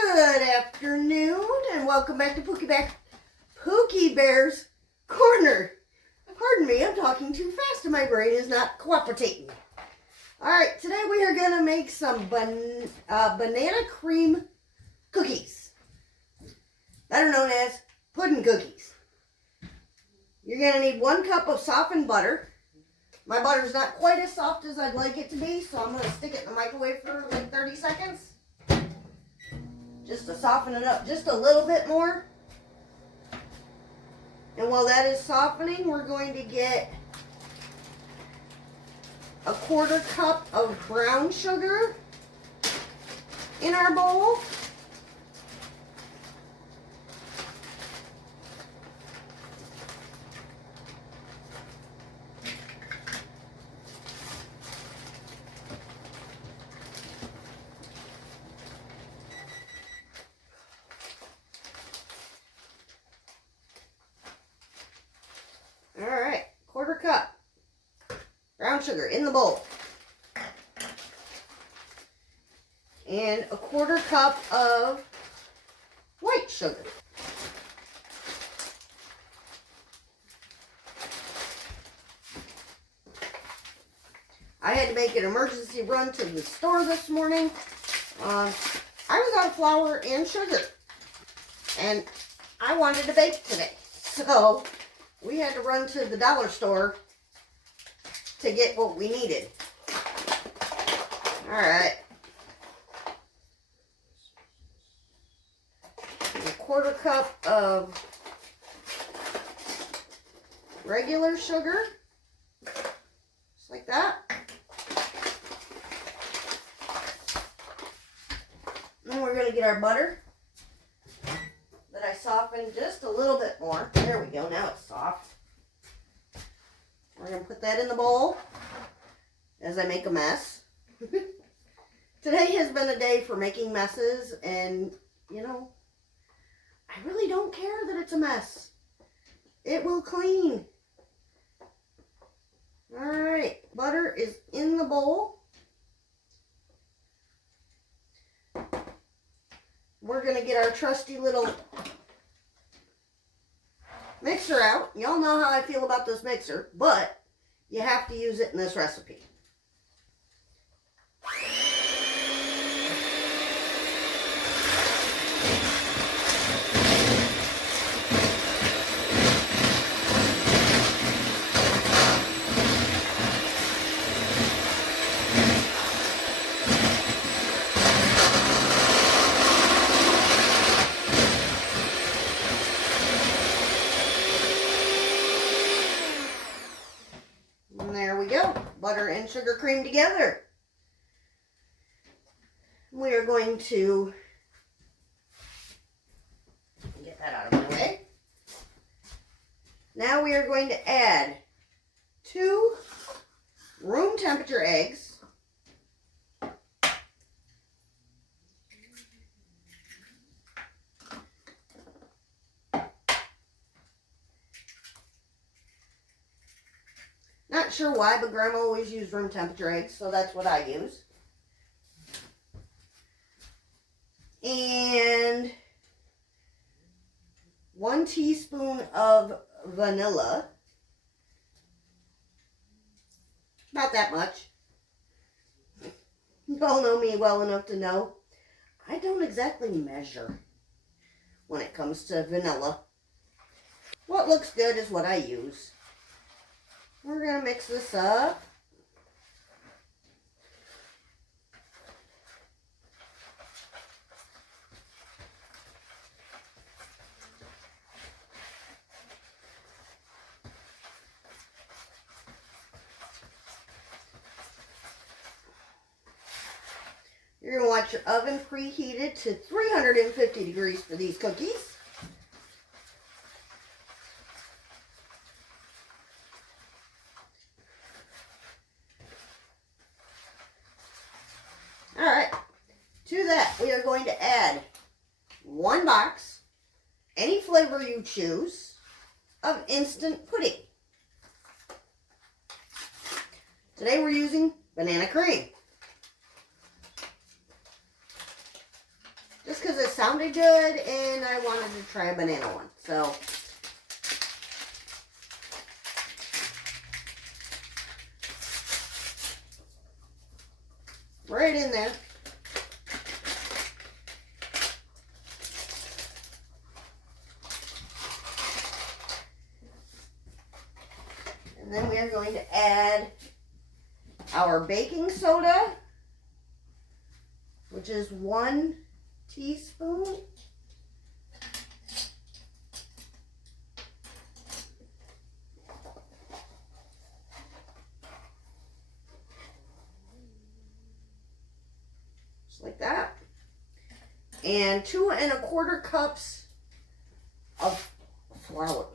Good afternoon and welcome back to Pookie Bear's Corner. Pardon me, I'm talking too fast and my brain is not cooperating. Alright, today we are going to make some banana cream cookies. Better known as pudding cookies. You're going to need 1 cup of softened butter. My butter's not quite as soft as I'd like it to be, so I'm going to stick it in the microwave for like 30 seconds. Just to soften it up just a little bit more. And while that is softening, we're going to get a 1/4 cup of brown sugar in our bowl. Alright, 1/4 cup brown sugar in the bowl. And a 1/4 cup of white sugar. I had to make an emergency run to the store this morning. I was out of flour and sugar. And I wanted to bake today. So we had to run to the dollar store to get what we needed. Alright. 1/4 cup of regular sugar. Just like that. Then we're going to get our butter that I softened just a little bit more. There we go. Now it's soft. We're going to put that in the bowl as I make a mess. Today has been a day for making messes, and, you know, I really don't care that it's a mess. It will clean. Alright, butter is in the bowl. We're going to get our trusty little mixer out. Y'all know how I feel about this mixer, but you have to use it in this recipe. Butter and sugar cream together. We are going to get that out of my way. Now we are going to add 2 room temperature eggs. Not sure why, but Grandma always used room temperature eggs, so that's what I use. And 1 teaspoon of vanilla. Not that much. You all know me well enough to know I don't exactly measure when it comes to vanilla. What looks good is what I use. We're going to mix this up. You're going to want your oven preheated to 350 degrees for these cookies. Alright, to that we are going to add 1 box, any flavor you choose, of instant pudding. Today we're using banana cream. Just because it's sounded good, and I wanted to try a banana one. So, right in there. And then we are going to add our baking soda, which is 1 teaspoon. Just like that. And 2 1/4 cups of flour.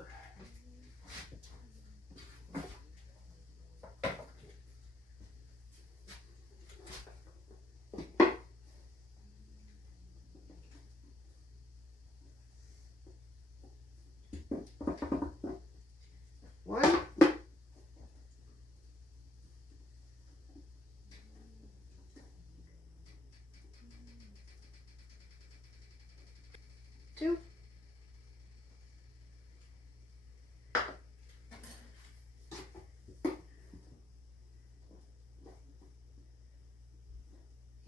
One. 2.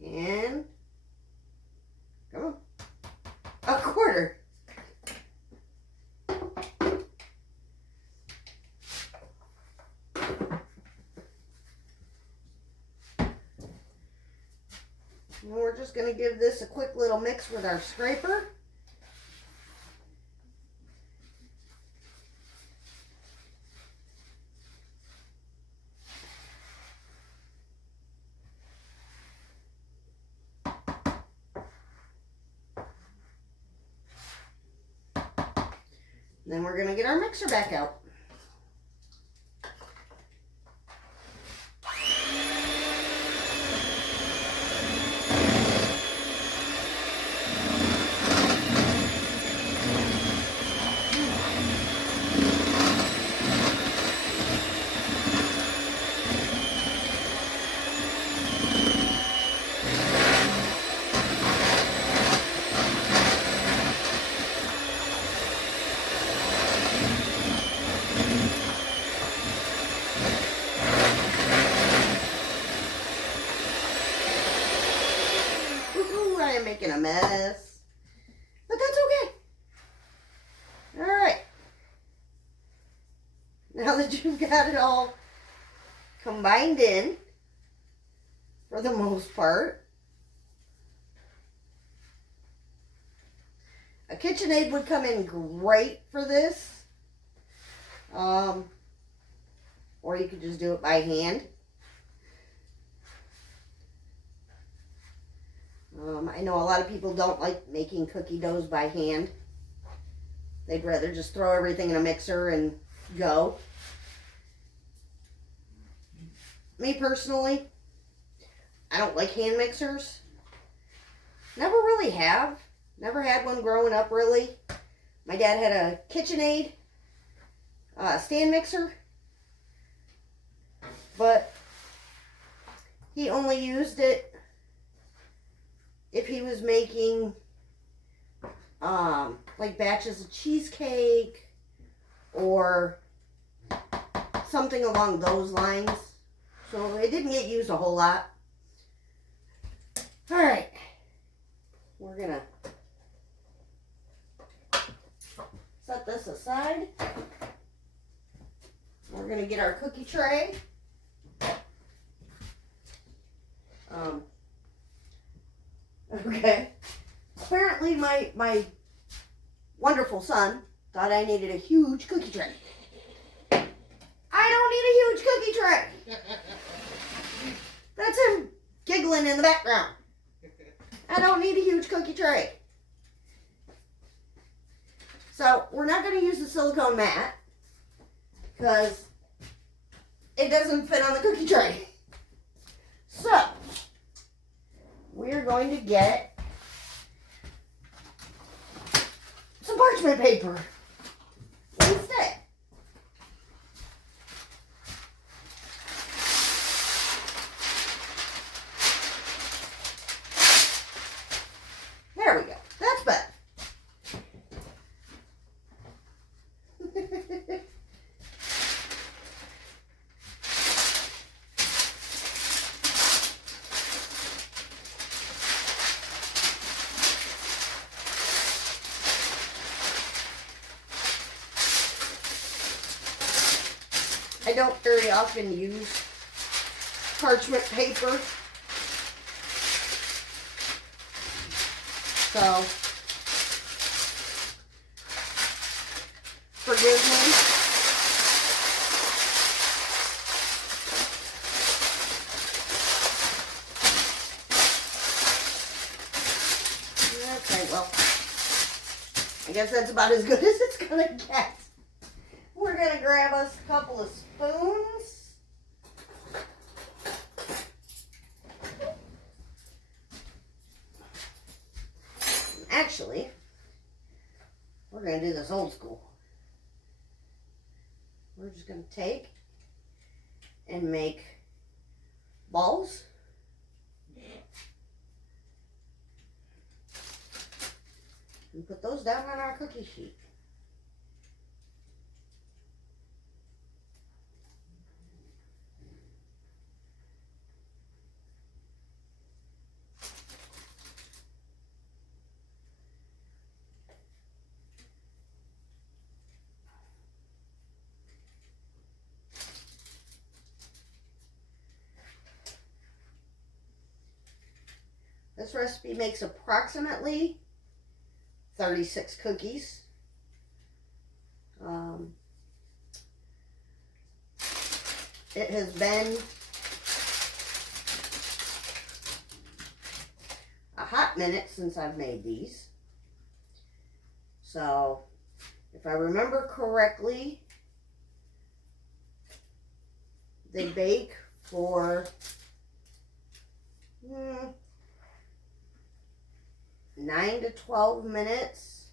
And come on, 1/4. And we're just going to give this a quick little mix with our scraper. Then we're going to get our mixer back out. I am making a mess, but that's okay. All right. Now that you've got it all combined in, for the most part, a KitchenAid would come in great for this. Or you could just do it by hand. I know a lot of people don't like making cookie doughs by hand. They'd rather just throw everything in a mixer and go. Me personally, I don't like hand mixers. Never really have. Never had one growing up, really. My dad had a KitchenAid stand mixer, but he only used it if he was making like batches of cheesecake or something along those lines. So it didn't get used a whole lot. All right, we're gonna set this aside. We're gonna get our cookie tray. Okay. Apparently my wonderful son thought I needed a huge cookie tray. I don't need a huge cookie tray. That's him giggling in the background. I don't need a huge cookie tray. So we're not going to use the silicone mat because it doesn't fit on the cookie tray. So we're going to get some parchment paper instead. There we go. That's better. don't very often use parchment paper. So, forgive me. Okay, well, I guess that's about as good as it's gonna get. We're gonna grab us a couple of spoons. Actually, we're going to do this old school. We're just going to take and make balls. And put those down on our cookie sheet. This recipe makes approximately 36 cookies. It has been a hot minute since I've made these. So, if I remember correctly, they bake for 9 to 12 minutes.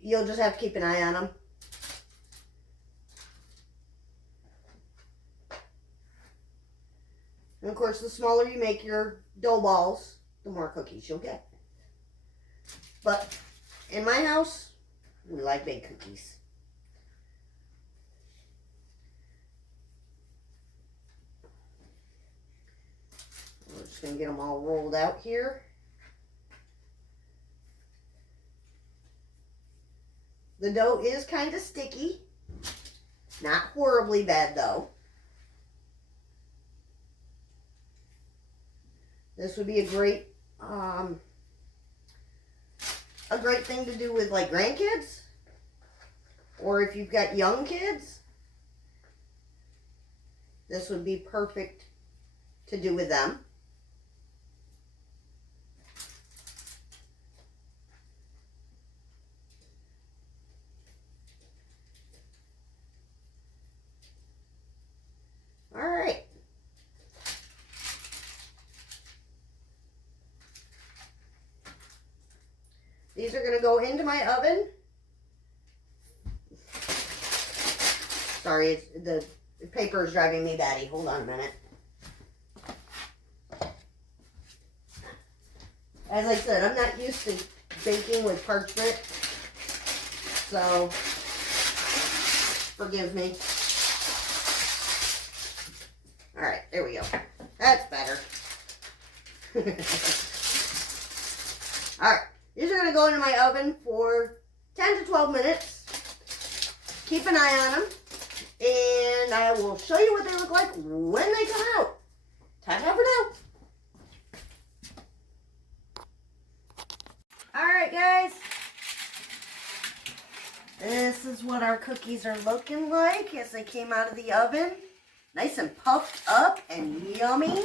You'll just have to keep an eye on them. And of course, the smaller you make your dough balls, the more cookies you'll get. But in my house, we like big cookies. We're just going to get them all rolled out here. The dough is kind of sticky. Not horribly bad though. This would be a great thing to do with like grandkids, or if you've got young kids. This would be perfect to do with them. All right. These are going to go into my oven. Sorry, the paper is driving me batty. Hold on a minute. As I said, I'm not used to baking with parchment, so forgive me. All right, there we go. That's better. All right, these are going to go into my oven for 10 to 12 minutes. Keep an eye on them, and I will show you what they look like when they come out. Ta-ta for now. All right, guys. This is what our cookies are looking like as they came out of the oven. Nice and puffed up and yummy.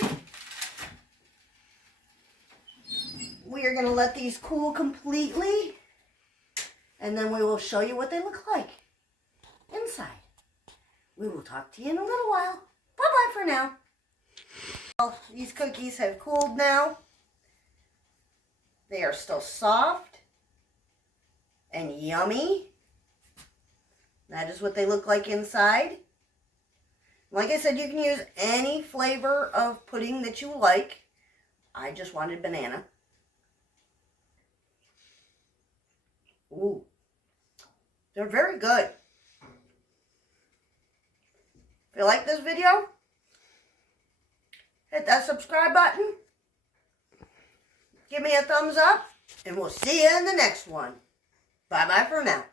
We are going to let these cool completely, and then we will show you what they look like inside. We will talk to you in a little while. Bye-bye for now. Well, these cookies have cooled now. They are still soft and yummy. That is what they look like inside. Like I said, you can use any flavor of pudding that you like. I just wanted banana. Ooh, they're very good. If you like this video, hit that subscribe button. Give me a thumbs up, and we'll see you in the next one. Bye-bye for now.